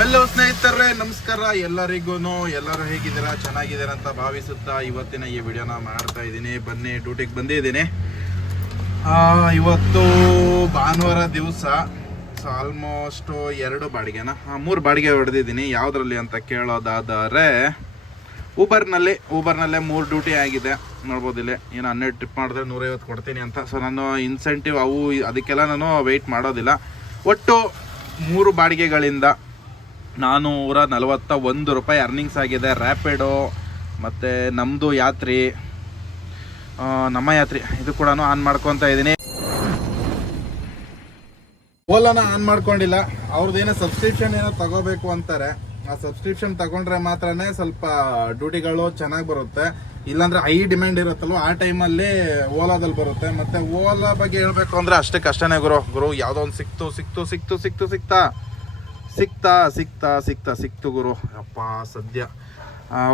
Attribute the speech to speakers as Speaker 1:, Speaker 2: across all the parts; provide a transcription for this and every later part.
Speaker 1: Hello ಸ್ನೇಹಿತರೆ, ನಮಸ್ಕಾರ ಎಲ್ಲರಿಗೂ ಎಲ್ಲರೂ ಹೇಗಿದ್ದೀರಾ? ಚೆನ್ನಾಗಿದ್ದೀರಾ ಅಂತ ಭಾವಿಸುತ್ತಾ ಇವತ್ತಿನ ಈ ವಿಡಿಯೋನ ಮಾಡ್ತಾ ಇದ್ದೀನಿ. ಬನ್ನಿ, ಡ್ಯೂಟಿಗೆ ಬಂದಿದ್ದೀನಿ. ಇವತ್ತು ಭಾನುವಾರ ದಿವಸ, ಸೊ ಆಲ್ಮೋಸ್ಟು ಎರಡು ಬಾಡಿಗೆನ? ಮೂರು ಬಾಡಿಗೆ ಹೊಡೆದಿದ್ದೀನಿ. ಯಾವುದ್ರಲ್ಲಿ ಅಂತ ಕೇಳೋದಾದರೆ ಊಬರ್ನಲ್ಲಿ ಊಬರ್ನಲ್ಲೇ ಮೂರು ಡ್ಯೂಟಿ ಆಗಿದೆ. ನೋಡ್ಬೋದು ಇಲ್ಲಿ. ಏನು ಹನ್ನೆರಡು ಟ್ರಿಪ್ ಮಾಡಿದ್ರೆ ನೂರೈವತ್ತು ಕೊಡ್ತೀನಿ ಅಂತ. ಸೊ ನಾನು ಇನ್ಸೆಂಟಿವ್ ಅವು, ಅದಕ್ಕೆಲ್ಲ ನಾನು ವೆಯ್ಟ್ ಮಾಡೋದಿಲ್ಲ. ಒಟ್ಟು ಮೂರು ಬಾಡಿಗೆಗಳಿಂದ ನಾನ್ನೂರ ನಲವತ್ತ ಒಂದು ರೂಪಾಯಿ ಅರ್ನಿಂಗ್ಸ್ ಆಗಿದೆ. ರ್ಯಾಪಿಡೋ ಮತ್ತು ನಮ್ಮದು ಯಾತ್ರಿ ನಮ್ಮ ಯಾತ್ರಿ, ಇದು ಕೂಡ ಆನ್ ಮಾಡ್ಕೊತಾ ಇದ್ದೀನಿ. ಓಲಾನ ಆನ್ ಮಾಡ್ಕೊಂಡಿಲ್ಲ. ಅವ್ರದ್ದೇನೋ ಸಬ್ಸ್ಕ್ರಿಪ್ಷನ್ ಏನೋ ತಗೋಬೇಕು ಅಂತಾರೆ. ಆ ಸಬ್ಸ್ಕ್ರಿಪ್ಷನ್ ತಗೊಂಡ್ರೆ ಮಾತ್ರನೇ ಸ್ವಲ್ಪ ಡ್ಯೂಟಿಗಳು ಚೆನ್ನಾಗಿ ಬರುತ್ತೆ. ಇಲ್ಲಾಂದ್ರೆ ಹೈ ಡಿಮ್ಯಾಂಡ್ ಇರುತ್ತಲ್ವ, ಆ ಟೈಮಲ್ಲಿ ಓಲಾದಲ್ಲಿ ಬರುತ್ತೆ. ಮತ್ತೆ ಓಲಾ ಬಗ್ಗೆ ಹೇಳಬೇಕು ಅಂದ್ರೆ ಅಷ್ಟೇ ಕಷ್ಟನೇ ಗುರು. ಗುರು, ಯಾವುದೋ ಒಂದು ಸಿಕ್ತು ಸಿಕ್ತು ಸಿಕ್ತು ಸಿಕ್ತು, ಸಿಕ್ತಾ. ಸಿಕ್ತಾ ಸಿಕ್ತಾ ಸಿಕ್ತಾ ಸಿಕ್ತು ಗುರು. ಅಪ್ಪ, ಸದ್ಯ.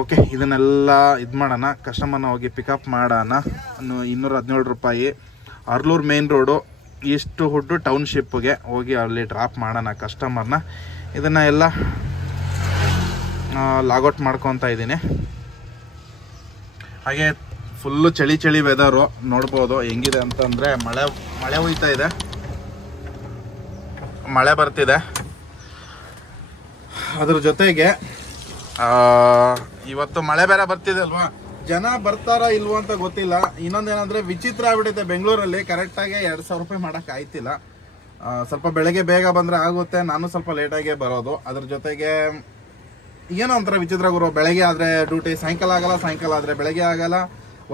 Speaker 1: ಓಕೆ, ಇದನ್ನೆಲ್ಲ ಇದು ಮಾಡೋಣ. ಕಸ್ಟಮರ್ನ ಹೋಗಿ ಪಿಕಪ್ ಮಾಡೋಣ. ಇನ್ನು ಇನ್ನೂರ ಹದಿನೇಳು ರೂಪಾಯಿ. ಅರ್ಲೂರು ಮೇನ್ ರೋಡು ಇಷ್ಟು ಹುಡ್ಡು ಟೌನ್ಶಿಪ್ಗೆ ಹೋಗಿ ಅಲ್ಲಿ ಡ್ರಾಪ್ ಮಾಡೋಣ ಕಸ್ಟಮರ್ನ ಇದನ್ನು ಎಲ್ಲ ಲಾಗೌಟ್ ಮಾಡ್ಕೊತಾ ಇದ್ದೀನಿ. ಹಾಗೆ ಫುಲ್ಲು ಚಳಿ ಚಳಿ ವೆದರು ನೋಡ್ಬೋದು. ಹೆಂಗಿದೆ ಅಂತಂದರೆ ಮಳೆ ಮಳೆ ಹೋಯ್ತಾ ಇದೆ. ಮಳೆ ಬರ್ತಿದೆ. ಅದ್ರ ಜೊತೆಗೆ ಇವತ್ತು ಮಳೆ ಬೇರೆ ಬರ್ತಿದೆ ಅಲ್ವಾ? ಜನ ಬರ್ತಾರ ಇಲ್ವಾ ಅಂತ ಗೊತ್ತಿಲ್ಲ. ಇನ್ನೊಂದೇನಂದ್ರೆ ವಿಚಿತ್ರ ಆಗ್ಬಿಟ್ಟಿದೆ ಬೆಂಗಳೂರಲ್ಲಿ. ಕರೆಕ್ಟಾಗಿ ಎರಡು ಸಾವಿರ ರೂಪಾಯಿ ಮಾಡಕ್ ಆಯ್ತಿಲ್ಲ. ಸ್ವಲ್ಪ ಬೆಳಗ್ಗೆ ಬೇಗ ಬಂದ್ರೆ ಆಗುತ್ತೆ. ನಾನು ಸ್ವಲ್ಪ ಲೇಟಾಗೆ ಬರೋದು. ಅದ್ರ ಜೊತೆಗೆ, ಏನೋ ಒಂಥರ ವಿಚಿತ್ರ ಗುರು. ಬೆಳಗ್ಗೆ ಆದರೆ ಡ್ಯೂಟಿ ಸಾಯಂಕಾಲ ಆಗಲ್ಲ, ಸಾಯಂಕಾಲ ಆದರೆ ಬೆಳಗ್ಗೆ ಆಗಲ್ಲ.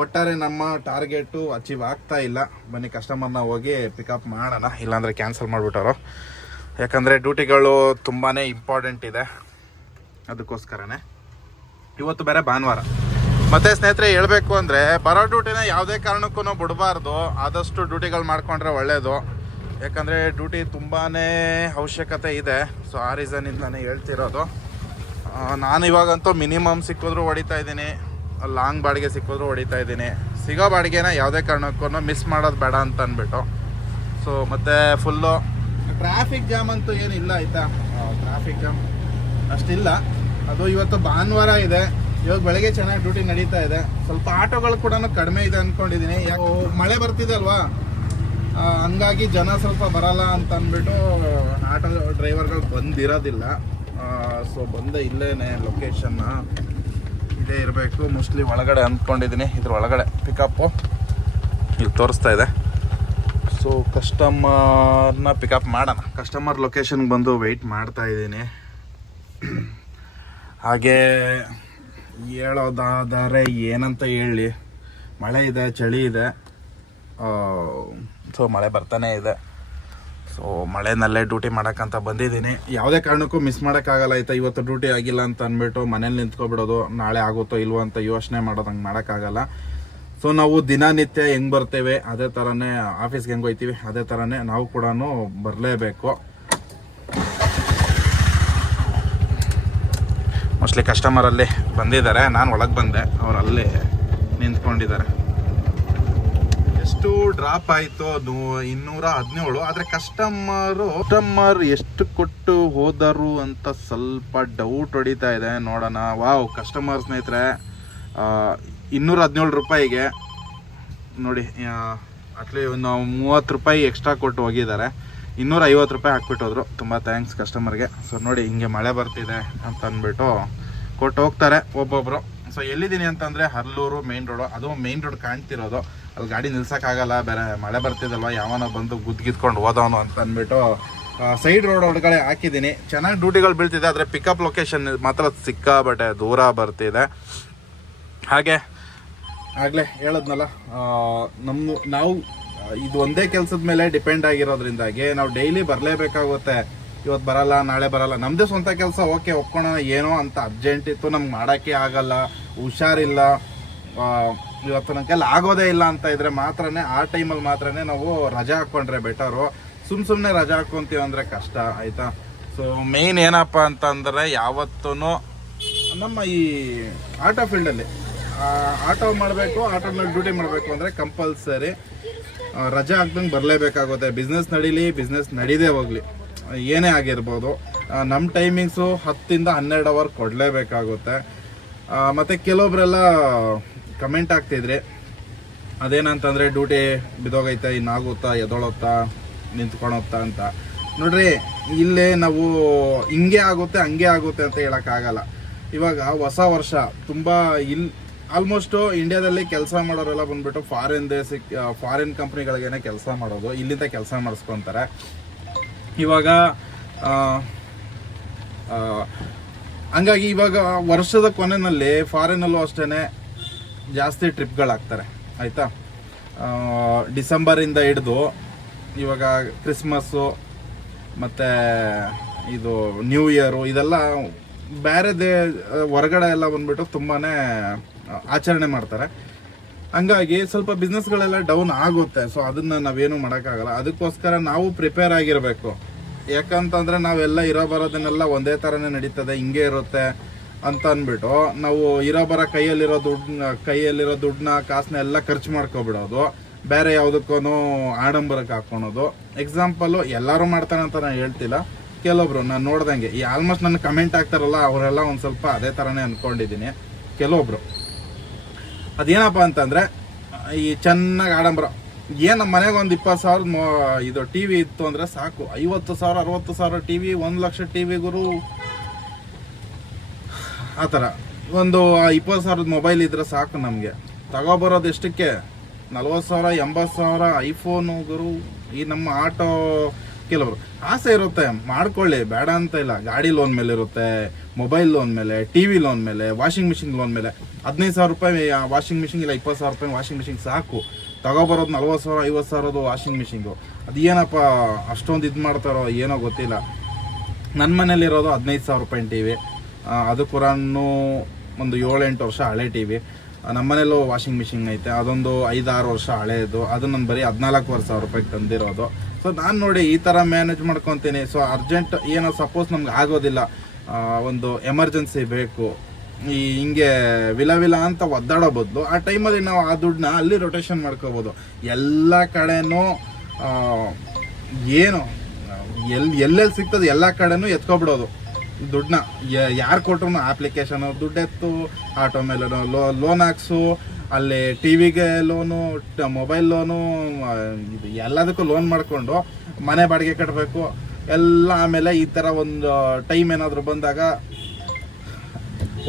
Speaker 1: ಒಟ್ಟಾರೆ ನಮ್ಮ ಟಾರ್ಗೆಟು ಅಚೀವ್ ಆಗ್ತಾ ಇಲ್ಲ. ಬನ್ನಿ ಕಸ್ಟಮರ್ನ ಹೋಗಿ ಪಿಕಪ್ ಮಾಡೋಣ. ಇಲ್ಲಾಂದರೆ ಕ್ಯಾನ್ಸಲ್ ಮಾಡಿಬಿಟ್ಟರು ಯಾಕಂದರೆ ಡ್ಯೂಟಿಗಳು ತುಂಬಾ ಇಂಪಾರ್ಟೆಂಟ್ ಇದೆ. ಅದಕ್ಕೋಸ್ಕರನೇ. ಇವತ್ತು ಬೇರೆ ಭಾನುವಾರ. ಮತ್ತೆ ಸ್ನೇಹಿತರೆ, ಹೇಳ್ಬೇಕು ಅಂದರೆ ಬರೋ ಡ್ಯೂಟಿನ ಯಾವುದೇ ಕಾರಣಕ್ಕೂ ಬಿಡಬಾರ್ದು. ಆದಷ್ಟು ಡ್ಯೂಟಿಗಳು ಮಾಡ್ಕೊಂಡ್ರೆ ಒಳ್ಳೆಯದು ಯಾಕಂದರೆ ಡ್ಯೂಟಿ ತುಂಬಾ ಅವಶ್ಯಕತೆ ಇದೆ. ಸೊ ಆ ರೀಸನಿಂದನೇ ಹೇಳ್ತಿರೋದು. ನಾನು ಇವಾಗಂತೂ ಮಿನಿಮಮ್ ಸಿಕ್ಕಿದ್ರು ಹೊಡಿತಾ ಇದ್ದೀನಿ. ಲಾಂಗ್ ಬಾಡಿಗೆ ಸಿಕ್ಕಿದ್ರು ಹೊಡಿತಾ ಇದ್ದೀನಿ. ಸಿಗೋ ಬಾಡಿಗೆನ ಯಾವುದೇ ಕಾರಣಕ್ಕೂ ಮಿಸ್ ಮಾಡೋದು ಬೇಡ ಅಂತ ಅಂದ್ಬಿಟ್ಟು ಸೊ ಮತ್ತೆ ಫುಲ್ಲು ಟ್ರಾಫಿಕ್ ಜಾಮ್ ಅಂತೂ ಏನಿಲ್ಲ, ಆಯಿತಾ? ಟ್ರಾಫಿಕ್ ಜಾಮ್ ಅಷ್ಟಿಲ್ಲ. ಅದು ಇವತ್ತು ಭಾನುವಾರ ಇದೆ. ಇವಾಗ ಬೆಳಗ್ಗೆ ಚೆನ್ನಾಗಿ ಡ್ಯೂಟಿ ನಡೀತಾ ಇದೆ. ಸ್ವಲ್ಪ ಆಟೋಗಳು ಕೂಡ ಕಡಿಮೆ ಇದೆ ಅಂದ್ಕೊಂಡಿದ್ದೀನಿ ಮಳೆ ಬರ್ತಿದೆ ಅಲ್ವಾ? ಹಂಗಾಗಿ ಜನ ಸ್ವಲ್ಪ ಬರಲ್ಲ ಅಂತ ಅಂದ್ಬಿಟ್ಟು ಆಟೋ ಡ್ರೈವರ್ಗಳು ಬಂದಿರೋದಿಲ್ಲ. ಸೊ ಬಂದೆ ಇಲ್ಲೇನೆ ಲೊಕೇಶನ್ ಇದೇ ಇರಬೇಕು. ಮೋಸ್ಟ್ಲಿ ಒಳಗಡೆ ಅಂದ್ಕೊಂಡಿದ್ದೀನಿ ಇದ್ರ ಒಳಗಡೆ ಪಿಕಪ್ಪು ಇಲ್ಲಿ ತೋರಿಸ್ತಾ ಇದೆ. ಸೊ ಕಸ್ಟಮರ್ನ ಪಿಕಪ್ ಮಾಡೋಣ. ಕಸ್ಟಮರ್ ಲೊಕೇಶನ್ಗೆ ಬಂದು ವೆಯ್ಟ್ ಮಾಡ್ತಾ ಇದ್ದೀನಿ. ಹಾಗೆ ಹೇಳೋದಾದರೆ ಏನಂತ ಹೇಳಿ, ಮಳೆ ಇದೆ, ಚಳಿ ಇದೆ. ಸೊ ಮಳೆ ಬರ್ತಾನೆ ಇದೆ. ಸೊ ಮಳೆನಲ್ಲೇ ಡ್ಯೂಟಿ ಮಾಡೋಕ್ಕಂತ ಬಂದಿದ್ದೀನಿ. ಯಾವುದೇ ಕಾರಣಕ್ಕೂ ಮಿಸ್ ಮಾಡೋಕ್ಕಾಗಲ್ಲ, ಆಯ್ತಾ? ಇವತ್ತು ಡ್ಯೂಟಿ ಆಗಿಲ್ಲ ಅಂತ ಅಂದ್ಬಿಟ್ಟು ಮನೇಲಿ ನಿಂತ್ಕೊಬಿಡೋದು, ನಾಳೆ ಆಗುತ್ತೋ ಇಲ್ವೋ ಅಂತ ಯೋಚನೆ ಮಾಡೋದು ಹಂಗೆ ಮಾಡೋಕ್ಕಾಗಲ್ಲ. ಸೊ ನಾವು ದಿನನಿತ್ಯ ಹೆಂಗ್ ಬರ್ತೇವೆ, ಅದೇ ಥರನೇ ಆಫೀಸ್ಗೆ ಹೆಂಗೆ ಹೋಗ್ತೀವಿ, ಅದೇ ಥರನೇ ನಾವು ಕೂಡ ಬರಲೇಬೇಕು. ಮೋಸ್ಟ್ಲಿ ಕಸ್ಟಮರಲ್ಲಿ ಬಂದಿದ್ದಾರೆ, ನಾನು ಒಳಗೆ ಬಂದೆ, ಅವ್ರು ಅಲ್ಲಿ ನಿಂತ್ಕೊಂಡಿದ್ದಾರೆ. ಎಷ್ಟು ಡ್ರಾಪ್ ಆಯಿತು ಅದು ಇನ್ನೂರ ಹದಿನೇಳು, ಆದರೆ ಕಸ್ಟಮರು ಕಸ್ಟಮರ್ ಎಷ್ಟು ಕೊಟ್ಟು ಹೋದರು ಅಂತ ಸ್ವಲ್ಪ ಡೌಟ್ ಹೊಡಿತಾ ಇದೆ, ನೋಡೋಣ. ವಾವ್ ಕಸ್ಟಮರ್ ಸ್ನೇಹಿತರೆ ಇನ್ನೂರ ಹದಿನೇಳು ರೂಪಾಯಿಗೆ, ನೋಡಿ ಅಟ್ಲಿ ಒಂದು ಮೂವತ್ತು ರೂಪಾಯಿ ಎಕ್ಸ್ಟ್ರಾ ಕೊಟ್ಟು ಹೋಗಿದ್ದಾರೆ. ಇನ್ನೂರ ಐವತ್ತು ರೂಪಾಯಿ ಹಾಕ್ಬಿಟ್ಟೋದ್ರು ತುಂಬ ಥ್ಯಾಂಕ್ಸ್ ಕಸ್ಟಮರ್ಗೆ ಸೊ ನೋಡಿ, ಹಿಂಗೆ ಮಳೆ ಬರ್ತಿದೆ ಅಂತ ಅಂದ್ಬಿಟ್ಟು ಕೊಟ್ಟು ಹೋಗ್ತಾರೆ ಒಬ್ಬೊಬ್ಬರು ಸೊ ಎಲ್ಲಿದ್ದೀನಿ ಅಂತಂದರೆ ಹರ್ಲೂರು ಮೇನ್ ರೋಡು ಅದು ಮೇನ್ ರೋಡ್ ಕಾಣ್ತಿರೋದು. ಅಲ್ಲಿ ಗಾಡಿ ನಿಲ್ಸೋಕ್ಕಾಗಲ್ಲ, ಬೇರೆ ಮಳೆ ಬರ್ತಿದಲ್ವ, ಯಾವನೋ ಬಂದು ಗುದ್ಗಿದ್ಕೊಂಡು ಹೋದವನು ಅಂತ ಅಂದ್ಬಿಟ್ಟು ಸೈಡ್ ರೋಡ್ ಒಳಗಡೆ ಹಾಕಿದ್ದೀನಿ. ಚೆನ್ನಾಗಿ ಡ್ಯೂಟಿಗಳು ಬೀಳ್ತಿದೆ, ಆದರೆ ಪಿಕಪ್ ಲೊಕೇಶನ್ ಮಾತ್ರ ಸಿಕ್ಕಾಬಟ್ಟೆ ದೂರ ಬರ್ತಿದೆ. ಹಾಗೆ ಆಗಲೇ ಹೇಳದ್ನಲ್ಲ ನಮ್ಮ ನಾವು, ಇದು ಒಂದೇ ಕೆಲಸದ ಮೇಲೆ ಡಿಪೆಂಡ್ ಆಗಿರೋದ್ರಿಂದಾಗಿ ನಾವು ಡೈಲಿ ಬರಲೇಬೇಕಾಗುತ್ತೆ. ಇವತ್ತು ಬರಲ್ಲ, ನಾಳೆ ಬರಲ್ಲ ನಮ್ಮದೇ ಸ್ವಂತ ಕೆಲಸ, ಓಕೆ ಒಪ್ಕೊಳ್ಳೋಣ ಏನೋ ಅಂತ ಅರ್ಜೆಂಟ್ ಇತ್ತು, ನಮ್ಗೆ ಮಾಡೋಕ್ಕೆ ಆಗಲ್ಲ, ಹುಷಾರಿಲ್ಲ ಇವತ್ತು ನನ್ನ ಕೈಲಿ ಆಗೋದೇ ಇಲ್ಲ ಅಂತ ಇದ್ರೆ ಮಾತ್ರ ಆ ಟೈಮಲ್ಲಿ ಮಾತ್ರ ನಾವು ರಜಾ ಹಾಕ್ಕೊಂಡ್ರೆ ಬೆಟರು ಸುಮ್ ಸುಮ್ಮನೆ ರಜಾ ಹಾಕ್ಕೊಂತೀವಿ ಅಂದರೆ ಕಷ್ಟ, ಆಯಿತಾ? ಸೊ ಮೇಯ್ನ್ ಏನಪ್ಪ ಅಂತಂದರೆ ಯಾವತ್ತೂ ನಮ್ಮ ಈ ಆಟೋ ಫೀಲ್ಡಲ್ಲಿ ಆಟೋ ಮಾಡಬೇಕು ಆಟೋನಲ್ಲಿ ಡ್ಯೂಟಿ ಮಾಡಬೇಕು ಅಂದರೆ ಕಂಪಲ್ಸರಿ ರಜೆ ಹಾಕ್ದಂಗೆ ಬರಲೇಬೇಕಾಗುತ್ತೆ. ಬಿಸ್ನೆಸ್ ನಡೀಲಿ ಬಿಸ್ನೆಸ್ ನಡೀದೇ ಹೋಗಲಿ. ಏನೇ ಆಗಿರ್ಬೋದು. ನಮ್ಮ ಟೈಮಿಂಗ್ಸು ಹತ್ತಿಂದ ಹನ್ನೆರಡು ಅವರ್ ಕೊಡಲೇಬೇಕಾಗುತ್ತೆ. ಮತ್ತು ಕೆಲವೊಬ್ರೆಲ್ಲ ಕಮೆಂಟ್ ಆಗ್ತಿದ್ರಿ ಅದೇನಂತಂದರೆ ಡ್ಯೂಟಿ ಬಿದೋಗೈತೆ ಇನ್ನಾಗುತ್ತಾ ಎದೊಳುತ್ತಾ ನಿಂತ್ಕೊಳುತ್ತಾ ಅಂತ. ನೋಡ್ರಿ, ಇಲ್ಲೇ ನಾವು ಹಿಂಗೆ ಆಗುತ್ತೆ, ಹಂಗೆ ಆಗುತ್ತೆ ಅಂತ ಹೇಳೋಕ್ಕಾಗಲ್ಲ. ಇವಾಗ ಹೊಸ ವರ್ಷ, ತುಂಬ ಇಲ್ಲಿ ಆಲ್ಮೋಸ್ಟು ಇಂಡಿಯಾದಲ್ಲಿ ಕೆಲಸ ಮಾಡೋರೆಲ್ಲ ಬಂದ್ಬಿಟ್ಟು ಫಾರಿನ್ ದೇಶಕ್ಕೆ ಫಾರಿನ್ ಕಂಪ್ನಿಗಳಿಗೇನೆ ಕೆಲಸ ಮಾಡೋದು, ಇಲ್ಲಿಂದ ಕೆಲಸ ಮಾಡಿಸ್ಕೊತಾರೆ. ಇವಾಗ ಹಂಗಾಗಿ ಇವಾಗ ವರ್ಷದ ಕೊನೆಯಲ್ಲಿ ಫಾರಿನಲ್ಲೂ ಅಷ್ಟೇ ಜಾಸ್ತಿ ಟ್ರಿಪ್ಗಳಾಗ್ತಾರೆ ಆಯಿತಾ? ಡಿಸೆಂಬರಿಂದ ಹಿಡಿದು ಇವಾಗ ಕ್ರಿಸ್ಮಸ್ಸು, ಮತ್ತು ಇದು ನ್ಯೂ ಇಯರು, ಇದೆಲ್ಲ ಬೇರೆ ದೇ ಹೊರಗಡೆ ಎಲ್ಲ ಬಂದ್ಬಿಟ್ಟು ತುಂಬಾ ಆಚರಣೆ ಮಾಡ್ತಾರೆ. ಹಂಗಾಗಿ ಸ್ವಲ್ಪ ಬಿಸ್ನೆಸ್ಗಳೆಲ್ಲ ಡೌನ್ ಆಗುತ್ತೆ, ಸೊ ಅದನ್ನ ನಾವೇನು ಮಾಡೋಕ್ಕಾಗಲ್ಲ. ಅದಕ್ಕೋಸ್ಕರ ನಾವು ಪ್ರಿಪೇರ್ ಆಗಿರಬೇಕು. ಯಾಕಂತಂದ್ರೆ ನಾವೆಲ್ಲ ಇರೋ ಬರೋದನ್ನೆಲ್ಲ ಒಂದೇ ಥರನೇ ನಡೀತದೆ, ಹಿಂಗೆ ಇರುತ್ತೆ ಅಂತ ಅಂದ್ಬಿಟ್ಟು. ನಾವು ಇರೋ ಬರೋ ಕೈಯಲ್ಲಿರೋ ದುಡ್ಡನ್ನ ಕೈಯಲ್ಲಿರೋ ದುಡ್ಡನ್ನ ಕಾಸನ್ನ ಎಲ್ಲ ಖರ್ಚು ಮಾಡ್ಕೊಬಿಡೋದು. ಬೇರೆ ಯಾವುದಕ್ಕೂ ಆಡಂಬರಕ್ಕೆ ಹಾಕ್ಕೊಳೋದು ಎಕ್ಸಾಂಪಲು ಎಲ್ಲರೂ ಮಾಡ್ತಾರೆ ಅಂತ ನಾನು ಹೇಳ್ತಿಲ್ಲ. ಕೆಲವೊಬ್ರು ನಾನು ನೋಡ್ದಂಗೆ, ಈ ಆಲ್ಮೋಸ್ಟ್ ನನ್ನ ಕಮೆಂಟ್ ಆಗ್ತಾರಲ್ಲ ಅವರೆಲ್ಲ ಒಂದು ಸ್ವಲ್ಪ ಅದೇ ಥರನೇ ಅಂದ್ಕೊಂಡಿದ್ದೀನಿ ಕೆಲವೊಬ್ರು ಅದೇನಪ್ಪ ಅಂತಂದ್ರೆ, ಈ ಚೆನ್ನಾಗಿ ಆಡಂಬರ. ಏನು ನಮ್ಮ ಮನೆಗೆ ಒಂದು ಇಪ್ಪತ್ತು ಸಾವಿರದ ಮೊ, ಇದು ಟಿ ವಿ ಇತ್ತು ಅಂದರೆ ಸಾಕು. ಐವತ್ತು ಸಾವಿರ, ಅರವತ್ತು ಸಾವಿರ ಟಿ ವಿ ಒಂದು ಲಕ್ಷ ಟಿ ವಿಗುರು ಆ ಥರ. ಒಂದು ಇಪ್ಪತ್ತು ಸಾವಿರದ ಮೊಬೈಲ್ ಇದ್ದರೆ ಸಾಕು ನಮಗೆ. ತಗೊಬರೋದು ಎಷ್ಟಕ್ಕೆ? ನಲ್ವತ್ತು ಸಾವಿರ, ಎಂಬತ್ತು ಸಾವಿರ, ಐಫೋನು ಗುರು. ಈ ನಮ್ಮ ಆಟೋ ಕೆಲವರು. ಆಸೆ ಇರುತ್ತೆ, ಮಾಡ್ಕೊಳ್ಳಿ, ಬೇಡ ಅಂತ ಇಲ್ಲ. ಗಾಡಿ ಲೋನ್ ಮೇಲೆ ಇರುತ್ತೆ ಮೊಬೈಲ್ ಲೋನ್ ಮೇಲೆ ಟಿ ವಿ ಲೋನ್ ಮೇಲೆ ವಾಷಿಂಗ್ ಮಿಷಿನ್ ಲೋನ್ ಮೇಲೆ. ಹದಿನೈದು ಸಾವಿರ ರೂಪಾಯಿ ವಾಷಿಂಗ್ ಮಿಷಿನ್ ಇಲ್ಲ, ಇಪ್ಪತ್ತು ಸಾವಿರ ರೂಪಾಯಿ ವಾಷಿಂಗ್ ಮಿಷಿನ್ ಸಾಕು. ತಗೋಬರೋದು ನಲ್ವತ್ತು ಸಾವಿರ, ಐವತ್ತು ಸಾವಿರದು ವಾಷಿಂಗ್ ಮಿಷಿನ್ದು ಏನಪ್ಪ, ಅಷ್ಟೊಂದು ಇದು ಮಾಡ್ತಾರೋ ಏನೋ ಗೊತ್ತಿಲ್ಲ. ನನ್ನ ಮನೇಲಿರೋದು ಹದಿನೈದು ಸಾವಿರ ರೂಪಾಯಿ ಟಿ ವಿ ಅದು ಕುರಾನು ಒಂದು ಏಳೆಂಟು ವರ್ಷ ಹಳೆ ಟಿ ವಿ ನಮ್ಮ ಮನೇಲೂ ವಾಷಿಂಗ್ ಮಿಷಿನ್ ಐತೆ. ಅದೊಂದು ಐದಾರು ವರ್ಷ ಹಳೆಯದು ಅದು ನಾನು ಬರೀ ಹದಿನಾಲ್ಕುವರೆ ಸಾವಿರ ರೂಪಾಯಿ ತಂದಿರೋದು. ಸೊ ನಾನು ನೋಡಿ ಈ ಥರ ಮ್ಯಾನೇಜ್ ಮಾಡ್ಕೊತೀನಿ. ಸೊ ಅರ್ಜೆಂಟ್ ಏನೋ ಸಪೋಸ್ ನಮ್ಗೆ ಆಗೋದಿಲ್ಲ. ಒಂದು ಎಮರ್ಜೆನ್ಸಿ ಬೇಕು. ಈ ಹಿಂಗೆ ವಿಲ ವಿಲ ಅಂತ ಒದ್ದಾಡೋ ಬದಲು ಆ ಟೈಮಲ್ಲಿ ನಾವು ಆ ದುಡ್ಡನ್ನ ಅಲ್ಲಿ ರೊಟೇಷನ್ ಮಾಡ್ಕೋಬೋದು. ಎಲ್ಲ ಕಡೆನೂ ಏನು ಎಲ್ಲಿ ಎಲ್ಲೆಲ್ಲಿ ಸಿಗ್ತದೆ ಎಲ್ಲ ಕಡೆನೂ ಎತ್ಕೊಬಿಡೋದು. ದುಡ್ಡನ್ನ ಯಾರು ಕೊಟ್ರು ಅಪ್ಲಿಕೇಶನ್ ದುಡ್ಡು ಎತ್ತು ಆಟೋ ಮೇಲೆ ಲೋ ಲೋನ್ ಹಾಕ್ಸು, ಅಲ್ಲಿ ಟಿ ವಿಗೆ ಲೋನು ಮೊಬೈಲ್ ಲೋನು ಇದು ಎಲ್ಲದಕ್ಕೂ ಲೋನ್ ಮಾಡಿಕೊಂಡು ಮನೆ ಬಾಡಿಗೆ ಕಟ್ಟಬೇಕು ಎಲ್ಲ ಆಮೇಲೆ ಈ ಥರ ಒಂದು ಟೈಮ್ ಏನಾದರೂ ಬಂದಾಗ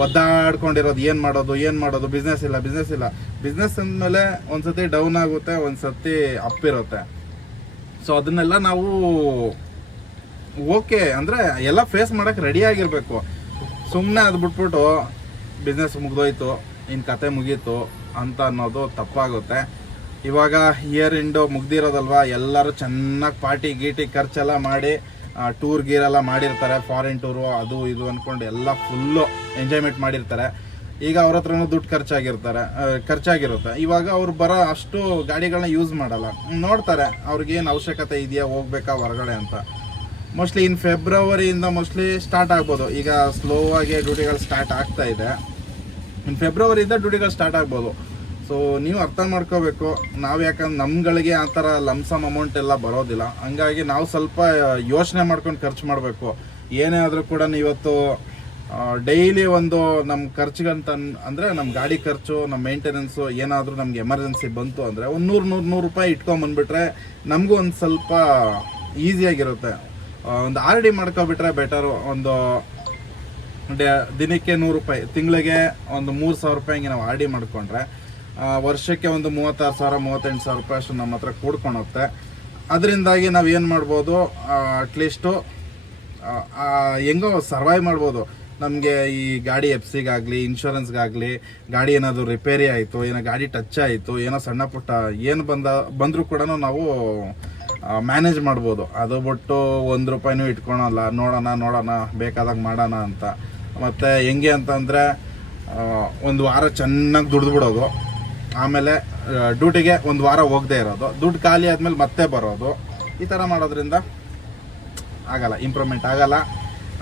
Speaker 1: ಒದ್ದಾಡ್ಕೊಂಡಿರೋದು, ಏನು ಮಾಡೋದು ಏನು ಮಾಡೋದು ಬಿಸ್ನೆಸ್ ಇಲ್ಲ ಬಿಸ್ನೆಸ್ ಇಲ್ಲ. ಬಿಸ್ನೆಸ್ ಅಂದಮೇಲೆ ಒಂದು ಸತಿ ಡೌನ್ ಆಗುತ್ತೆ, ಒಂದ್ಸತಿ ಅಪ್ ಇರುತ್ತೆ. ಸೊ ಅದನ್ನೆಲ್ಲ ನಾವು ಓಕೆ, ಅಂದರೆ ಎಲ್ಲ ಫೇಸ್ ಮಾಡೋಕ್ಕೆ ರೆಡಿ ಆಗಿರಬೇಕು. ಸುಮ್ಮನೆ ಅದು ಬಿಟ್ಬಿಟ್ಟು ಬಿಸ್ನೆಸ್ ಮುಗ್ದೋಯ್ತು ಇನ್ನು ಕತೆ ಮುಗೀತು ಅಂತ ಅನ್ನೋದು ತಪ್ಪಾಗುತ್ತೆ. ಇವಾಗ ಇಯರ್ ಇಂಡೋ ಮುಗ್ದಿರೋದಲ್ವಾ, ಎಲ್ಲರೂ ಚೆನ್ನಾಗಿ ಪಾರ್ಟಿ ಗೀಟಿ ಖರ್ಚೆಲ್ಲ ಮಾಡಿ ಟೂರ್ ಗೀರೆಲ್ಲ ಮಾಡಿರ್ತಾರೆ ಫಾರಿನ್ ಟೂರು ಅದು ಇದು ಅಂದ್ಕೊಂಡು ಎಲ್ಲ ಫುಲ್ಲು ಎಂಜಾಯ್ಮೆಂಟ್ ಮಾಡಿರ್ತಾರೆ. ಈಗ ಅವ್ರ ಹತ್ರನೂ ದುಡ್ಡು ಖರ್ಚಾಗಿರ್ತಾರೆ ಖರ್ಚಾಗಿರುತ್ತೆ. ಇವಾಗ ಅವ್ರು ಬರೋ ಅಷ್ಟು ಗಾಡಿಗಳನ್ನ ಯೂಸ್ ಮಾಡಲ್ಲ. ನೋಡ್ತಾರೆ ಅವ್ರಿಗೇನು ಅವಶ್ಯಕತೆ ಇದೆಯಾ, ಹೋಗ್ಬೇಕಾ, ಹೊರಗಡೆ ಅಂತ. ಮೋಸ್ಟ್ಲಿ ಇನ್ ಫೆಬ್ರವರಿಯಿಂದ ಮೋಸ್ಟ್ಲಿ ಸ್ಟಾರ್ಟ್ ಆಗ್ಬೋದು. ಈಗ ಸ್ಲೋ ಆಗಿ ಡ್ಯೂಟಿಗಳು ಸ್ಟಾರ್ಟ್ ಆಗ್ತಾ ಇದೆ. ಇನ್ ಫೆಬ್ರವರಿಯಿಂದ ಡ್ಯೂಟಿಗಳು ಸ್ಟಾರ್ಟ್ ಆಗ್ಬೋದು. ಸೊ ನೀವು ಅರ್ಥ ಮಾಡ್ಕೋಬೇಕು. ನಾವು ಯಾಕಂದ್ರೆ ನಮ್ಗಳಿಗೆ ಆ ಥರ ಲಮ್ಸಮ್ ಅಮೌಂಟ್ ಎಲ್ಲ ಬರೋದಿಲ್ಲ. ಹಂಗಾಗಿ ನಾವು ಸ್ವಲ್ಪ ಯೋಚನೆ ಮಾಡ್ಕೊಂಡು ಖರ್ಚು ಮಾಡಬೇಕು. ಏನೇ ಆದರೂ ಕೂಡ ಇವತ್ತು ಡೈಲಿ ಒಂದು ನಮ್ಮ ಖರ್ಚಿಗಂತ ಅಂದರೆ ನಮ್ಮ ಗಾಡಿ ಖರ್ಚು ನಮ್ಮ ಮೇಂಟೆನೆನ್ಸು ಏನಾದರೂ ನಮ್ಗೆ ಎಮರ್ಜೆನ್ಸಿ ಬಂತು ಅಂದರೆ ಒಂದು ನೂರು ನೂರು ನೂರು ರೂಪಾಯಿ ಇಟ್ಕೊಂಬಂದ್ಬಿಟ್ರೆ ನಮಗೂ ಒಂದು ಸ್ವಲ್ಪ ಈಸಿಯಾಗಿರುತ್ತೆ ಒಂದು ಆರ್ ಡಿ ಮಾಡ್ಕೊಬಿಟ್ರೆ ಬೆಟರು ಒಂದು ಡೇ, ದಿನಕ್ಕೆ ನೂರು ರೂಪಾಯಿ, ತಿಂಗಳಿಗೆ ಒಂದು ಮೂರು ಸಾವಿರ ರೂಪಾಯಿ ನಾವು ಆರ್ ಡಿ ಮಾಡಿಕೊಂಡ್ರೆ ವರ್ಷಕ್ಕೆ ಒಂದು ಮೂವತ್ತಾರು ಸಾವಿರ, ಮೂವತ್ತೆಂಟು ಸಾವಿರ ರೂಪಾಯಿ ಅಷ್ಟು ನಮ್ಮ ಹತ್ರ ಕೂಡ್ಕೊಳುತ್ತೆ ಅದರಿಂದಾಗಿ ನಾವು ಏನು ಮಾಡ್ಬೋದು ಅಟ್ಲೀಸ್ಟು ಹೆಂಗೋ ಸರ್ವೈವ್ ಮಾಡ್ಬೋದು. ನಮಗೆ ಈ ಗಾಡಿ ಎಫ್ ಸಿಗಾಗಲಿ ಇನ್ಶೂರೆನ್ಸ್ಗಾಗಲಿ ಗಾಡಿ ಏನಾದರೂ ರಿಪೇರಿ ಆಯಿತು, ಏನೋ ಗಾಡಿ ಟಚ್ ಆಯಿತು, ಏನೋ ಸಣ್ಣ ಪುಟ್ಟ ಏನು ಬಂದ, ಬಂದರೂ ಕೂಡ ನಾವು ಮ್ಯಾನೇಜ್ ಮಾಡ್ಬೋದು. ಅದು ಬಿಟ್ಟು ಒಂದು ರೂಪಾಯಿನೂ ಇಟ್ಕೊಳಲ್ಲ. ನೋಡೋಣ ನೋಡೋಣ, ಬೇಕಾದಾಗ ಮಾಡೋಣ ಅಂತ. ಮತ್ತು ಹೆಂಗೆ ಅಂತಂದರೆ ಒಂದು ವಾರ ಚೆನ್ನಾಗಿ ದುಡಿದ್ಬಿಡೋದು ಆಮೇಲೆ ಡ್ಯೂಟಿಗೆ ಒಂದು ವಾರ ಹೋಗದೆ ಇರೋದು. ದುಡ್ಡು ಖಾಲಿ ಆದಮೇಲೆ ಮತ್ತೆ ಬರೋದು. ಈ ಥರ ಮಾಡೋದ್ರಿಂದ ಆಗಲ್ಲ ಇಂಪ್ರೂವ್ಮೆಂಟ್ ಆಗಲ್ಲ.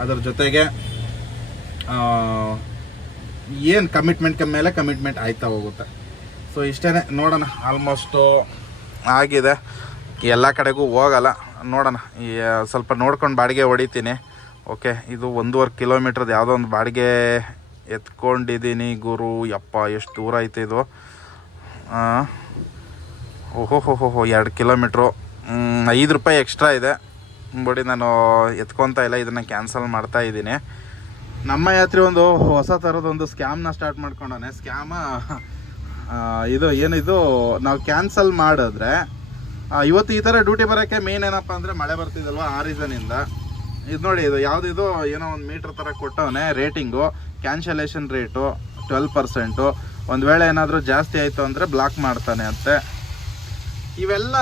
Speaker 1: ಅದ್ರ ಜೊತೆಗೆ ಏನು ಕಮಿಟ್ಮೆಂಟ್ ಮೇಲೆ ಕಮಿಟ್ಮೆಂಟ್ ಆಯ್ತಾ ಹೋಗುತ್ತೆ. ಸೊ ಇಷ್ಟೇ ನೋಡೋಣ ಆಲ್ಮೋಸ್ಟು ಆಗಿದೆ. ಎಲ್ಲ ಕಡೆಗೂ ಹೋಗಲ್ಲ. ನೋಡೋಣ. ಈ ಸ್ವಲ್ಪ ನೋಡ್ಕೊಂಡು ಬಾಡಿಗೆ ಹೊಡಿತೀನಿ. ಓಕೆ, ಇದು ಒಂದೂವರೆ ಕಿಲೋಮೀಟ್ರದ್ದು ಯಾವುದೋ ಒಂದು ಬಾಡಿಗೆ ಎತ್ಕೊಂಡಿದ್ದೀನಿ ಗುರು. ಯಪ್ಪ, ಎಷ್ಟು ದೂರ ಐತೆ ಇದು. ಓಹೋ ಹೋ ಹೋ ಹೋ ಎರಡು ಕಿಲೋಮೀಟ್ರು. ಐದು ರೂಪಾಯಿ ಎಕ್ಸ್ಟ್ರಾ ಇದೆ. ಬಿಡಿ, ನಾನು ಎತ್ಕೊತಾ ಇಲ್ಲ, ಇದನ್ನು ಕ್ಯಾನ್ಸಲ್ ಮಾಡ್ತಾ ಇದ್ದೀನಿ. ನಮ್ಮ ಯಾತ್ರೆ ಒಂದು ಹೊಸ ಥರದ ಒಂದು ಸ್ಕ್ಯಾಮ್ನ ಸ್ಟಾರ್ಟ್ ಮಾಡ್ಕೊಂಡಾನೆ. ಸ್ಕ್ಯಾಮ ಇದು, ಏನಿದು, ನಾವು ಕ್ಯಾನ್ಸಲ್ ಮಾಡಿದ್ರೆ ಇವತ್ತು ಈ ಥರ ಡ್ಯೂಟಿ ಬರೋಕ್ಕೆ ಮೇನ್ ಏನಪ್ಪ ಅಂದರೆ ಮಳೆ ಬರ್ತಿದಲ್ವ, ಆ ರೀಸನಿಂದ ಇದು. ನೋಡಿ, ಇದು ಯಾವುದಿದು ಏನೋ ಒಂದು ಮೀಟ್ರ್ ಥರ ಕೊಟ್ಟವನೇ rating cancellation rate twelve percent ಒಂದು ವೇಳೆ ಏನಾದರೂ ಜಾಸ್ತಿ ಆಯಿತು ಅಂದರೆ ಬ್ಲಾಕ್ ಮಾಡ್ತಾನೆ ಅಂತೆ. ಇವೆಲ್ಲ,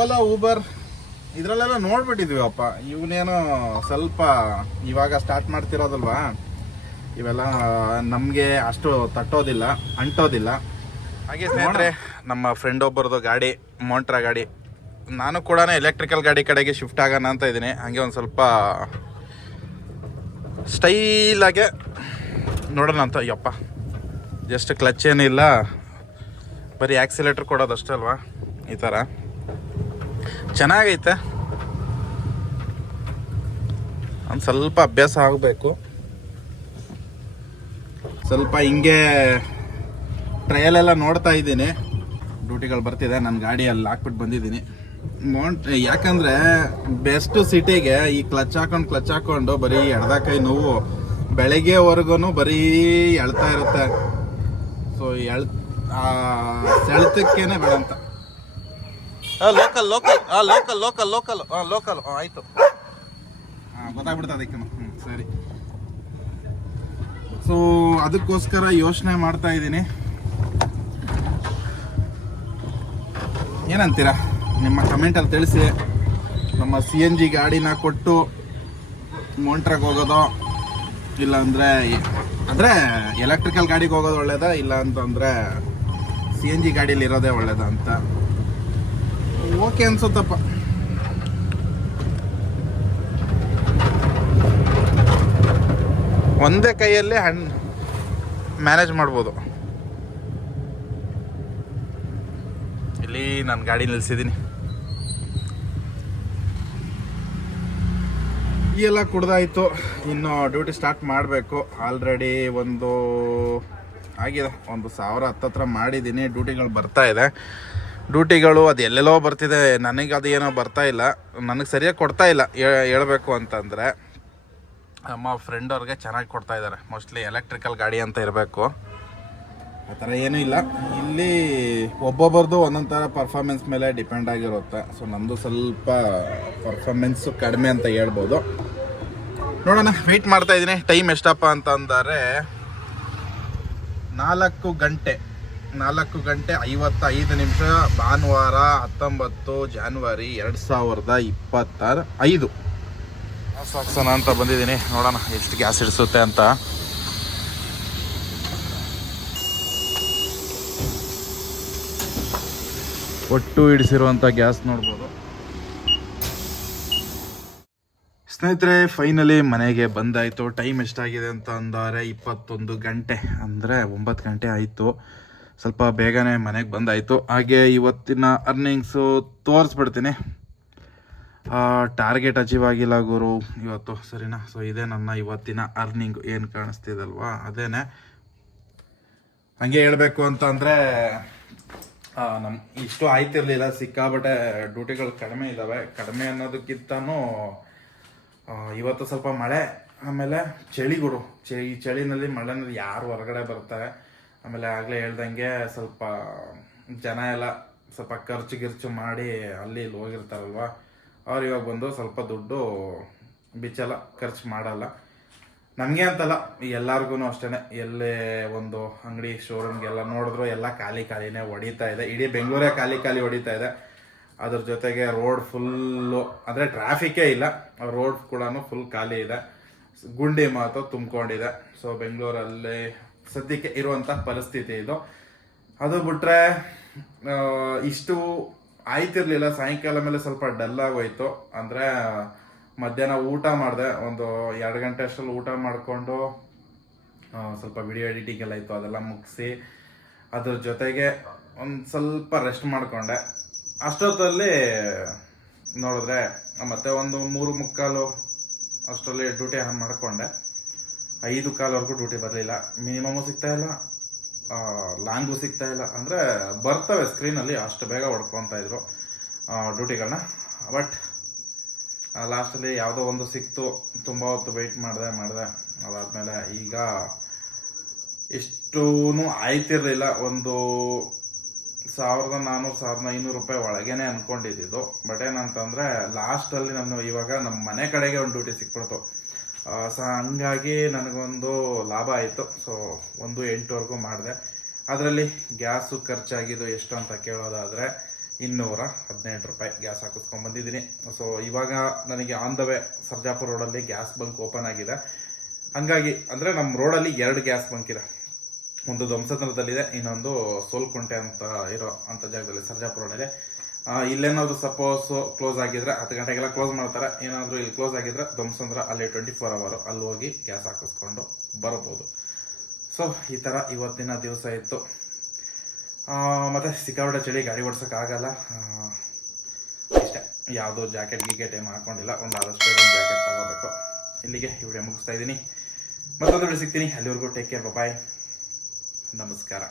Speaker 1: ಓಲಾ ಊಬರ್ ಇದರಲ್ಲೆಲ್ಲ ನೋಡ್ಬಿಟ್ಟಿದ್ವಿ ಅಪ್ಪ ಇವನೇನೋ ಸ್ವಲ್ಪ ಇವಾಗ ಸ್ಟಾರ್ಟ್ ಮಾಡ್ತಿರೋದಲ್ವಾ? ಇವೆಲ್ಲ ನಮಗೆ ಅಷ್ಟು ತಟ್ಟೋದಿಲ್ಲ, ಅಂಟೋದಿಲ್ಲ. ಹಾಗೆ ಸ್ನೇಹಿತರೆ ನಮ್ಮ ಫ್ರೆಂಡ್ ಒಬ್ಬರದು ಗಾಡಿ ಮೋಂಟ್ರಾ ಗಾಡಿ. ನಾನು ಕೂಡ ಎಲೆಕ್ಟ್ರಿಕಲ್ ಗಾಡಿ ಕಡೆಗೆ ಶಿಫ್ಟ್ ಆಗೋಣ ಅಂತ ಇದ್ದೀನಿ. ಹಾಗೆ ಒಂದು ಸ್ವಲ್ಪ ಸ್ಟೈಲಾಗೆ ನೋಡೋಣ ಅಂತ. ಯಪ್ಪ ಜಸ್ಟ್ ಕ್ಲಚ್ ಏನಿಲ್ಲ. ಬರೀ ಆ್ಯಕ್ಸಿಲೇಟ್ರ್ ಕೊಡೋದು ಅಷ್ಟೇ ಅಲ್ವಾ? ಈ ಥರ ಚೆನ್ನಾಗೈತೆ. ಒಂದು ಸ್ವಲ್ಪ ಅಭ್ಯಾಸ ಆಗಬೇಕು. ಸ್ವಲ್ಪ ಹಿಂಗೆ ಟ್ರಯಲ್ ಎಲ್ಲ ನೋಡ್ತಾ ಇದ್ದೀನಿ. ಡ್ಯೂಟಿಗಳು ಬರ್ತಿದೆ ನನ್ನ ಗಾಡಿಯಲ್ಲಿ ಹಾಕ್ಬಿಟ್ಟು ಬಂದಿದ್ದೀನಿ. ಮೌಂಟ್ ಯಾಕಂದರೆ ಬೆಸ್ಟ್ ಸಿಟಿಗೆ ಈ ಕ್ಲಚ್ ಹಾಕೊಂಡು ಕ್ಲಚ್ ಹಾಕೊಂಡು ಬರೀ ಎಡ್ದ ಕೈ ನೋವು ಬೆಳಗ್ಗೆವರೆಗೂ ಬರೀ ಎಳ್ತಾ ಇರುತ್ತೆ. ಸೊ ಎಳ್ ಸೆಳೆತಕ್ಕೇನೆ ಬೇಡ ಅಂತ. Local local local local local local ಆಯಿತು. ಹಾಂ ಗೊತ್ತಾಗ್ಬಿಡ್ತದೆ ಅದಕ್ಕೆ ಹ್ಞೂ ಸರಿ. ಸೊ ಅದಕ್ಕೋಸ್ಕರ ಯೋಚನೆ ಮಾಡ್ತಾ ಇದ್ದೀನಿ. ಏನಂತೀರಾ? ನಿಮ್ಮ ಕಮೆಂಟಲ್ಲಿ ತಿಳಿಸಿ. ನಮ್ಮ ಸಿ ಎನ್ ಜಿ ಗಾಡಿನ ಕೊಟ್ಟು ಮೋಂಟ್ರಾಗ ಹೋಗೋದು, ಇಲ್ಲಾಂದರೆ ಅಂದರೆ ಎಲೆಕ್ಟ್ರಿಕಲ್ ಗಾಡಿಗೆ ಹೋಗೋದು ಒಳ್ಳೇದಾ, ಇಲ್ಲ ಅಂತಂದರೆ ಸಿ ಎನ್ ಜಿ ಗಾಡೀಲಿ ಇರೋದೇ ಒಳ್ಳೇದಾ ಅಂತ. ಓಕೆ ಅನ್ಸುತ್ತಪ್ಪ. ಒಂದೇ ಕೈಯಲ್ಲಿ ಹಣ್ಣು ಮ್ಯಾನೇಜ್ ಮಾಡ್ಬೋದು. ಇಲ್ಲಿ ನಾನು ಗಾಡಿ ನಿಲ್ಸಿದ್ದೀನಿ ಈ ಎಲ್ಲ ಕುಡ್ದಾಯ್ತು. ಇನ್ನು ಡ್ಯೂಟಿ ಸ್ಟಾರ್ಟ್ ಮಾಡಬೇಕು. ಆಲ್ರೆಡಿ ಒಂದು ಆಗಿದೆ. ಒಂದು ಸಾವಿರ ಹತ್ತತ್ರ ಮಾಡಿದ್ದೀನಿ ಡ್ಯೂಟಿಗಳು ಬರ್ತಾ ಇದೆ. ಡ್ಯೂಟಿಗಳು ಅದು ಎಲ್ಲೆಲ್ಲೋ ಬರ್ತಿದೆ. ನನಗೆ ಅದು ಏನೋ ಬರ್ತಾ ಇಲ್ಲ. ನನಗೆ ಸರಿಯಾಗಿ ಕೊಡ್ತಾ ಇಲ್ಲ. ಹೇಳಬೇಕು ಹೇಳ್ಬೇಕು ಅಂತಂದರೆ, ನಮ್ಮ ಫ್ರೆಂಡ್ ಅವ್ರಿಗೆ ಚೆನ್ನಾಗಿ ಕೊಡ್ತಾ ಇದ್ದಾರೆ ಮೋಸ್ಟ್ಲಿ ಎಲೆಕ್ಟ್ರಿಕಲ್ ಗಾಡಿ ಅಂತ ಇರಬೇಕು. ಆ ಥರ ಏನೂ ಇಲ್ಲ. ಇಲ್ಲಿ ಒಬ್ಬೊಬ್ಬರದು ಒಂದೊಂದು ಥರ ಪರ್ಫಾರ್ಮೆನ್ಸ್ ಮೇಲೆ ಡಿಪೆಂಡ್ ಆಗಿರುತ್ತೆ. ಸೊ ನಮ್ಮದು ಸ್ವಲ್ಪ ಪರ್ಫಾರ್ಮೆನ್ಸು ಕಡಿಮೆ ಅಂತ ಹೇಳ್ಬೋದು. ನೋಡೋಣ ವೆಯ್ಟ್ ಮಾಡ್ತಾ ಇದ್ದೀನಿ. ಟೈಮ್ ಎಷ್ಟಪ್ಪ ಅಂತ ಅಂದರೆ ನಾಲ್ಕು ಗಂಟೆ ನಾಲ್ಕು ಗಂಟೆ ಐವತ್ತೈದು ನಿಮಿಷ, ಭಾನುವಾರ ಹತ್ತೊಂಬತ್ತು ಜಾನ್ವರಿ ಎರಡು ಸಾವಿರದ ಇಪ್ಪತ್ತಾರು ಐದು. ಹಾಕ್ಸೋಣ ಅಂತ ಬಂದಿದ್ದೀನಿ. ನೋಡೋಣ, ಎಷ್ಟು ಗ್ಯಾಸ್ ಇಡಿಸುತ್ತೆ ಅಂತ. ಒಟ್ಟು ಹಿಡಿಸಿರುವಂಥ ಗ್ಯಾಸ್ ನೋಡ್ಬೋದು. ಸ್ನೇಹಿತರೆ ಫೈನಲಿ ಮನೆಗೆ ಬಂದಾಯಿತು. ಟೈಮ್ ಎಷ್ಟಾಗಿದೆ ಅಂತ ಅಂದರೆ ಇಪ್ಪತ್ತೊಂದು ಗಂಟೆ. ಅಂದರೆ ಒಂಬತ್ತು ಗಂಟೆ ಆಯಿತು. ಸ್ವಲ್ಪ ಬೇಗನೆ ಮನೆಗೆ ಬಂದಾಯಿತು. ಹಾಗೆ ಇವತ್ತಿನ ಅರ್ನಿಂಗ್ಸು ತೋರಿಸ್ಬಿಡ್ತೀನಿ. ಟಾರ್ಗೆಟ್ ಅಚೀವ್ ಆಗಿಲ್ಲ ಗುರು. ಇವತ್ತು ಸರಿನಾ? ಸೊ ಇದೇ ನನ್ನ ಇವತ್ತಿನ ಅರ್ನಿಂಗ್ ಏನು ಕಾಣಿಸ್ತಿದಲ್ವಾ ಅದೇನೆ. ಹಂಗೆ ಹೇಳಬೇಕು ಅಂತಂದರೆ ನಮ್ಮ ಇಷ್ಟು ಆಯ್ತಿರ್ಲಿಲ್ಲ ಸಿಕ್ಕಾಬಟ್ಟೆ ಡ್ಯೂಟಿಗಳು ಕಡಿಮೆ ಇದ್ದಾವೆ ಕಡಿಮೆ ಅನ್ನೋದಕ್ಕಿಂತನೂ ಇವತ್ತು ಸ್ವಲ್ಪ ಮಳೆ, ಆಮೇಲೆ ಚಳಿಗಳು ಚಳಿ ಈ ಚಳಿನಲ್ಲಿ ಮಳೆನಲ್ಲಿ ಯಾರು ಹೊರಗಡೆ ಬರ್ತಾರೆ ಆಮೇಲೆ ಆಗಲೇ ಹೇಳ್ದಂಗೆ ಸ್ವಲ್ಪ ಜನ ಎಲ್ಲ ಸ್ವಲ್ಪ ಖರ್ಚು ಗಿರ್ಚು ಮಾಡಿ ಅಲ್ಲಿ ಇಲ್ಲಿ ಹೋಗಿರ್ತಾರಲ್ವ. ಅವ್ರು ಇವಾಗ ಬಂದು ಸ್ವಲ್ಪ ದುಡ್ಡು ಬಿಚ್ಚಲ್ಲ ಖರ್ಚು ಮಾಡಲ್ಲ. ನಮಗೆ ಅಂತಲ್ಲ ಎಲ್ಲಾರ್ಗು ಅಷ್ಟೇ ಎಲ್ಲೇ ಒಂದು ಅಂಗಡಿ ಶೋರೂಮ್ಗೆಲ್ಲ ನೋಡಿದ್ರು ಎಲ್ಲ ಖಾಲಿ ಖಾಲಿನೇ ಹೊಡಿತಾ ಇದೆ. ಇಡೀ ಬೆಂಗಳೂರೇ ಖಾಲಿ ಖಾಲಿ ಹೊಡಿತಾ ಇದೆ. ಅದ್ರ ಜೊತೆಗೆ ರೋಡ್ ಫುಲ್ಲು ಅಂದರೆ ಟ್ರಾಫಿಕ್ಕೇ ಇಲ್ಲ. ರೋಡ್ ಕೂಡ ಫುಲ್ ಖಾಲಿ ಇದೆ. ಗುಂಡಿ ಮಾತು ತುಂಬಿಕೊಂಡಿದೆ. ಸೊ ಬೆಂಗಳೂರಲ್ಲಿ ಸದ್ಯಕ್ಕೆ ಇರುವಂಥ ಪರಿಸ್ಥಿತಿ ಇದು. ಅದು ಬಿಟ್ರೆ ಇಷ್ಟು ಆಯ್ತಿರ್ಲಿಲ್ಲ. ಸಾಯಂಕಾಲ ಮೇಲೆ ಸ್ವಲ್ಪ ಡಲ್ ಆಗೋಯ್ತು. ಅಂದರೆ ಮಧ್ಯಾಹ್ನ ಊಟ ಮಾಡಿದೆ. ಒಂದು ಎರಡು ಗಂಟೆ ಅಷ್ಟರಲ್ಲಿ ಊಟ ಮಾಡಿಕೊಂಡು ಸ್ವಲ್ಪ ವಿಡಿಯೋ ಎಡಿಟಿಂಗ್ ಎಲ್ಲ ಇತ್ತು, ಅದೆಲ್ಲ ಮುಗಿಸಿ, ಅದ್ರ ಜೊತೆಗೆ ಒಂದು ಸ್ವಲ್ಪ ರೆಸ್ಟ್ ಮಾಡಿಕೊಂಡೆ. ಅಷ್ಟೊತ್ತಲ್ಲಿ ನೋಡಿದ್ರೆ, ಮತ್ತೆ ಒಂದು ಮೂರು ಮುಕ್ಕಾಲು ಅಷ್ಟರಲ್ಲಿ ಡ್ಯೂಟಿ ಆನ್ ಮಾಡಿಕೊಂಡೆ. ಐದು ಕಾಲವರೆಗೂ ಡ್ಯೂಟಿ ಬರಲಿಲ್ಲ. ಮಿನಿಮಮು ಸಿಗ್ತಾ ಇಲ್ಲ. ಲಾಂಗು ಸಿಗ್ತಾ ಇಲ್ಲ. ಅಂದರೆ ಬರ್ತವೆ ಸ್ಕ್ರೀನಲ್ಲಿ ಅಷ್ಟು ಬೇಗ ಹೊಡ್ಕೊತಾ ಇದ್ರು ಡ್ಯೂಟಿಗಳನ್ನ ಬಟ್ ಲಾಸ್ಟಲ್ಲಿ ಯಾವುದೋ ಒಂದು ಸಿಕ್ತು, ತುಂಬ ಹೊತ್ತು ವೆಯ್ಟ್ ಮಾಡಿದೆ ಮಾಡಿದೆ. ಅದಾದಮೇಲೆ ಈಗ ಇಷ್ಟೂ ಆಯ್ತಿರಲಿಲ್ಲ. ಒಂದು ಸಾವಿರದ ನಾನ್ನೂರು ಸಾವಿರದ ಐನೂರು ರೂಪಾಯಿ ಒಳಗೇನೆ ಅಂದ್ಕೊಂಡಿದ್ದು ಬಟ್ ಏನಂತಂದರೆ ಲಾಸ್ಟಲ್ಲಿ ನಾನು ಇವಾಗ ನಮ್ಮ ಮನೆ ಕಡೆಗೆ ಒಂದು ಡ್ಯೂಟಿ ಸಿಕ್ಬಿಡ್ತು. ಸೊ ಹಂಗಾಗಿ ನನಗೊಂದು ಲಾಭ ಆಯಿತು. ಸೊ ಒಂದು ಎಂಟುವರೆಗೂ ಮಾಡಿದೆ. ಅದರಲ್ಲಿ ಗ್ಯಾಸು ಖರ್ಚಾಗಿದ್ದು ಎಷ್ಟು ಅಂತ ಕೇಳೋದಾದರೆ ಇನ್ನೂರ ಹದಿನೆಂಟು ರೂಪಾಯಿ ಗ್ಯಾಸ್ ಹಾಕಿಸ್ಕೊಂಡ್ ಬಂದಿದ್ದೀನಿ. ಸೊ ಇವಾಗ ನನಗೆ ಆನ್ ದ ವೇ ಸರ್ಜಾಪುರ ರೋಡಲ್ಲಿ ಗ್ಯಾಸ್ ಬಂಕ್ ಓಪನ್ ಆಗಿದೆ. ಹಂಗಾಗಿ, ಅಂದರೆ ನಮ್ಮ ರೋಡಲ್ಲಿ ಎರಡು ಗ್ಯಾಸ್ ಬಂಕ್ ಇದೆ. ಒಂದು ಧ್ವಂಸತನದಲ್ಲಿದೆ, ಇನ್ನೊಂದು ಸೋಲ್ಕುಂಟೆ ಅಂತ ಇರೋ ಅಂತ ಜಾಗದಲ್ಲಿ ಸರ್ಜಾಪುರ ರೋಡಲ್ಲಿ ಇಲ್ಲೇನಾದ್ರು ಸಪೋಸ್ ಕ್ಲೋಸ್ ಆಗಿದ್ರೆ ಹತ್ತು ಗಂಟೆಗೆಲ್ಲ ಕ್ಲೋಸ್ ಮಾಡ್ತಾರೆ. ಏನಾದರೂ ಇಲ್ಲಿ ಕ್ಲೋಸ್ ಆಗಿದ್ರೆ ಧ್ವಂಸಂದ್ರ ಅಲ್ಲಿ ಟ್ವೆಂಟಿ ಫೋರ್ ಅವರ್ ಅಲ್ಲಿ ಹೋಗಿ ಗ್ಯಾಸ್ ಹಾಕಿಸ್ಕೊಂಡು ಬರ್ಬೋದು. ಸೊ ಈ ಥರ ಇವತ್ತಿನ ದಿವಸ ಇತ್ತು. ಮತ್ತೆ ಸಿಕ್ಕಾಪಟ್ಟೆ ಚಳಿ, ಗಾಡಿ ಓಡ್ಸೋಕ್ಕಾಗಲ್ಲ ಇಷ್ಟೇ. ಯಾವುದೋ ಜಾಕೆಟ್ ಗೀಕೆಟ್ ಏನು ಹಾಕ್ಕೊಂಡಿಲ್ಲ ಒಂದು ಆದಷ್ಟು ಒಂದು ಜಾಕೆಟ್ ತಗೋಬೇಕು. ಇಲ್ಲಿಗೆ ಇವಡೆ ಮುಗಿಸ್ತಾ ಇದ್ದೀನಿ. ಮತ್ತೊಂದು ವಿಡಿಯೋ ಸಿಗ್ತೀನಿ. ಅಲ್ಲಿವರೆಗೂ ಟೇಕ್ ಕೇರ್ ಬಾಯ್ ನಮಸ್ಕಾರ.